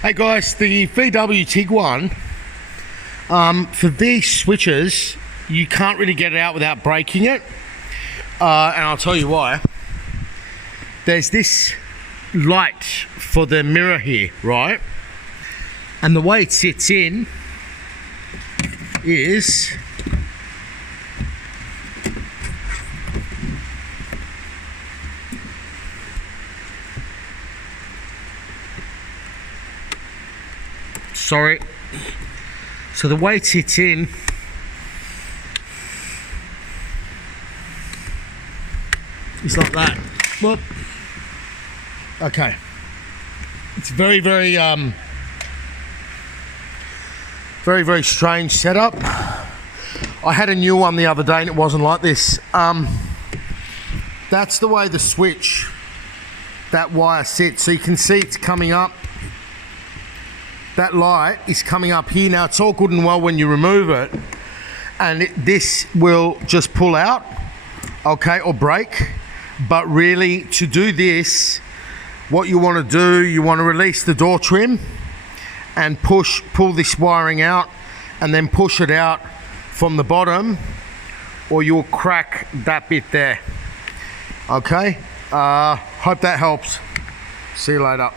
Hey guys, the VW Tiguan, for these switches, you can't really get it out without breaking it. And I'll tell you why. There's this light for the mirror here, right? And the way it sits in is so the way it sits in is like that. Whoop. Okay, it's very very strange setup. I had a new one the other day and it wasn't like this. That's the way the switch, that wire sits. So you can see it's coming up. That light is coming up here. Now it's all good and well when you remove it, and this will just pull out, okay, or break. But really, to do this, what you want to do, you want to release the door trim and pull this wiring out, and then push it out from the bottom, or you'll crack that bit there. Okay, hope that helps. See you later.